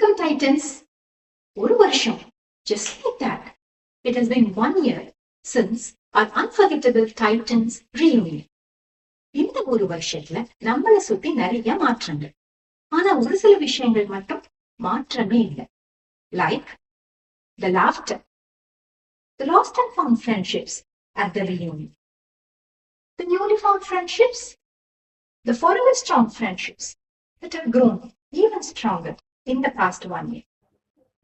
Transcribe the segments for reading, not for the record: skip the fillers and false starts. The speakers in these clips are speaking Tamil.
வணக்கம் டைட்டன்ஸ். ஒரு வருஷம். Just like that. It has been 1 year since our unforgettable Titans reunion. இந்த ஒரு வருஷத்துல நம்மள சுத்தி நிறைய மாற்றங்கள். ஆனா ஒரு சில விஷயங்கள் மட்டும் மாற்றமே இல்லை. Like the laughter, the lost and found friendships at the reunion, the newly found friendships, the forever strong friendships that have grown even stronger in the past 1 year.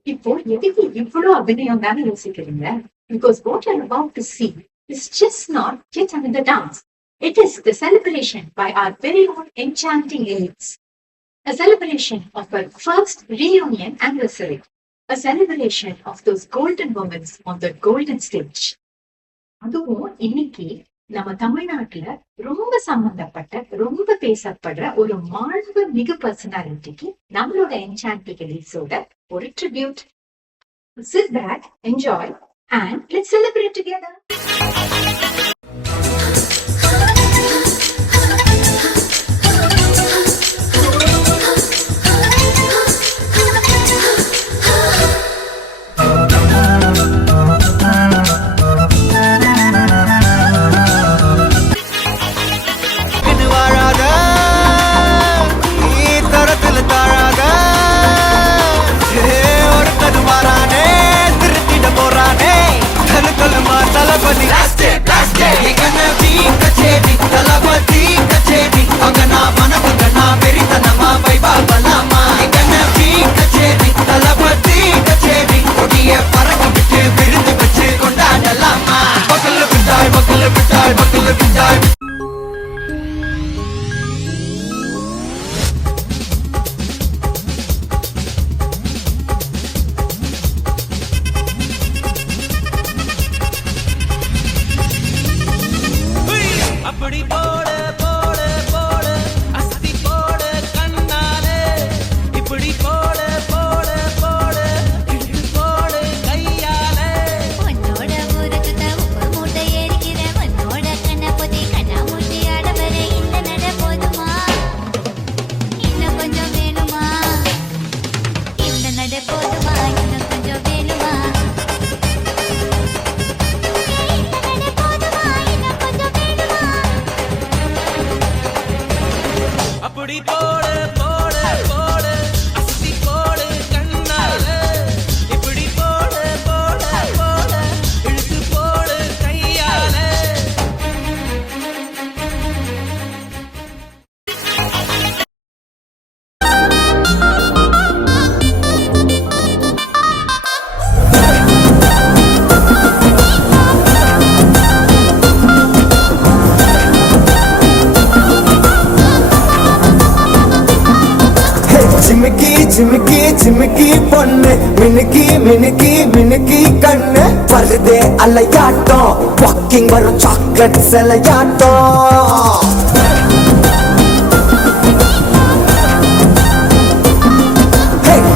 இப்போ எதுக்கு இவ்வளவு அபிநயம் தானே யோசிக்கிறீங்க? Because what you're about to see is just not yet another dance. It is the celebration by our very own enchanting elites. A celebration of our first reunion anniversary. A celebration of those golden moments on the golden stage. அதுவும் இன்னைக்கு நம்ம தமிழ்நாட்டுல ரொம்ப சம்பந்தப்பட்ட ரொம்ப பேசப்படுற ஒரு மாண்பு மிகு பர்சனாலிட்டிக்கு நம்மளோட என்சாண்டிங் எலிட்ஸோட ஒரு tribute. Sit back, enjoy, and let's celebrate together. चिमकी चिमकी பொண்ணு மினுக்கி மினுக்கி மினுக்கி கண்ணு வருதே அலையாட்டம் வாக்கிங் வரும் சாக்லேட் செலையாட்டம்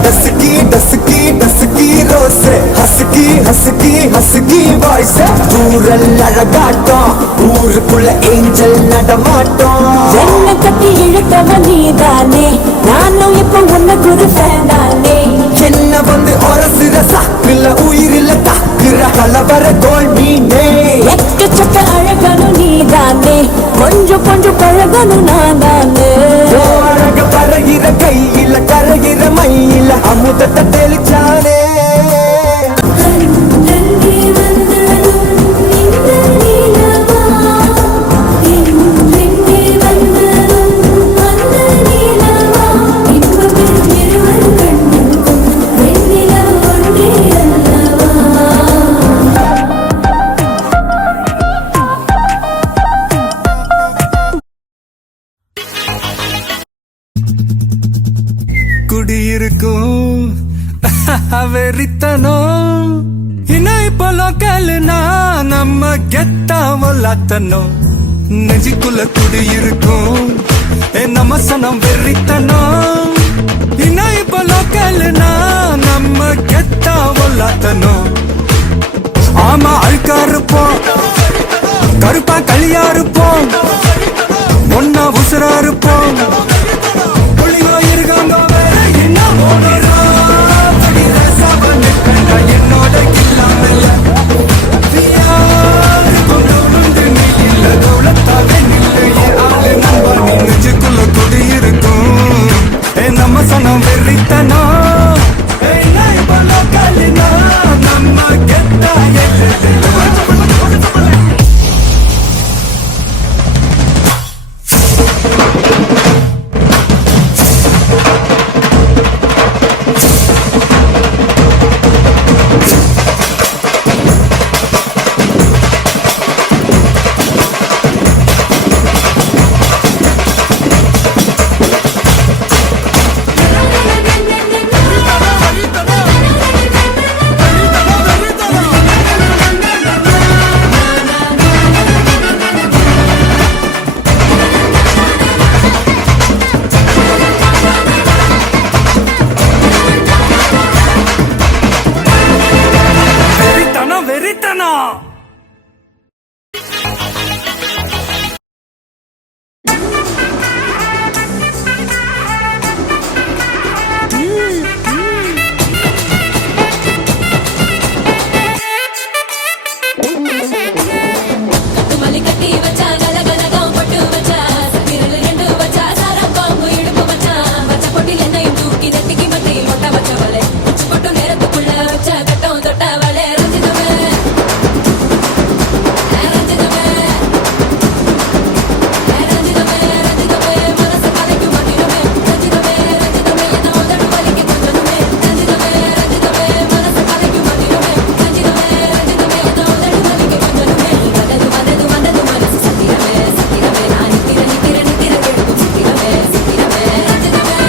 डसकी डसकी डसकी रोस हसकी हसकी हसकी वॉइस दूरल அழகாட்டம் ஊருக்குள்ள ஏஞ்சல் நடமாட்டம் என்ன கட்டி இழுத்தவ நீதானே நானும் இப்ப உனக்கு ஒரு ஃபேன் தானே என்ன வந்து ஒரசுற சாக்குல உயிரில தாக்குற கலவர கோல் மீனே எக்கச்சக்க அழகனும் நீதானே கொஞ்சம் கொஞ்சம் பழகனும் நான் தானே அழக பறகிற கையில கரகிற மயில அமுதத்தை தெளிச்சானே குடியிருக்கும் வெறித்தனம் இன்னும் இப்போ லோக்கல்னா நம்ம கெத்தாவலாத்தனும் நெஞ்சுக்குள்ள குடியிருக்கும் நம்ம சனம் வெறித்தனம் இன்னும் இப்போ லோக்கல்னா நம்ம கெத்தாவலாத்தனும் ஆமா அழுக்கா இருப்போம் கருப்பா களியா இருப்போம் ஒன்னா உசுரா இருப்போம் புள்ளியோ இருக்காங்க என்ன மனசனம் வெறித்தனம் இப்போ லோக்கல்னா நம்ம கெத்தா வெறித்தனம் கட்டுமல்லி கட்டி வச்சா கலகலகம் பொட்டு வச்சா சத்திரல் ரெண்டு வச்சா சாரம் பாம்பு இடுப்பு வச்சா வச்ச பொட்டில் என்னையும் தூக்கி நெத்திக்கு மத்தியில் ஒட்ட வச்சவளே உச்சி பொட்டு நேரத்துக்குள்ள வச்ச கட்டம் தொட்டவளே ரஞ்சிதமே ரஞ்சிதமே ரஞ்சிதமே ரஞ்சிதமே மனசு கலைக்கு மாட்டிடுமே ரஞ்சிதமே ரஞ்சிதமே என்ன உதடு வலிக்கு கொஞ்சமே ரஞ்சிதமே ரஞ்சிதமே மனசு கலைக்கு மாட்டிடுமே ரஞ்சிதமே ரஞ்சிதமே என்ன உதடு வலிக்கு கொஞ்சமே வந்தது வந்தது மனசு சத்திரமே சத்திரமே நான் நித்திர நித்திர நித்திர கேட்கும் சத்திரமே சத்திரமே ரஞ்சிதமே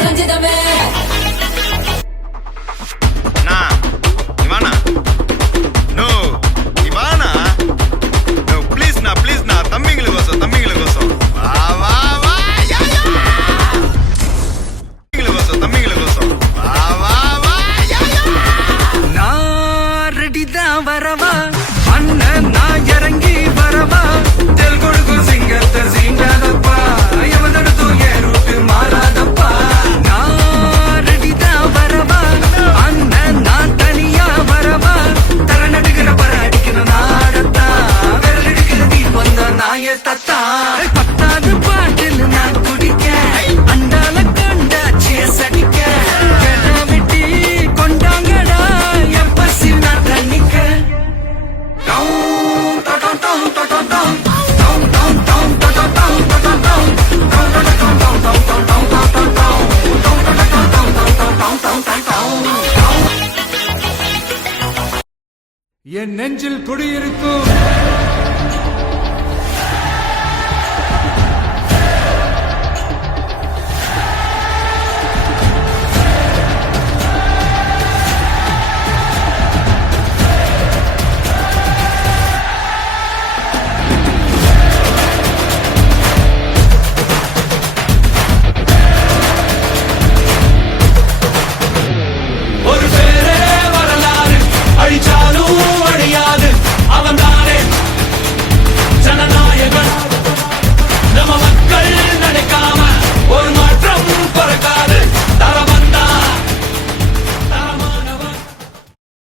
ரஞ்சிதமே Nah, Ivana. No, Ivana. No, please na, தம்பிங்கள கோசம். வா, வா, வா, யா, யா. தம்பிங்கள கோசம். வா, வா, வா, யா, யா. நான் ரெடிதான் வரவா அண்ணன் நான் இறங்கி வரவா தெல் கொடுக்கும் சிங்கத்தை சீண்டாதப்பா எவதடுத்தும் என் ரூட்டு மாறாதப்பா நான் ரெடிதான் வரவா அண்ணன் நான் தனியா வரவா தர நடுக்கிற பர அடிக்கிற நாடத்தா விரல் எடுக்கிற நீ வந்த நாய தத்தா பத்தாவது பாட்டில் நான் குடிக்க அண்டால கண்டா சேஸ் அடிக்க வெட்டி கொண்டாங்கடா என் பசி நான் தண்ணிக்க என் நெஞ்சில் குடியிருக்கும்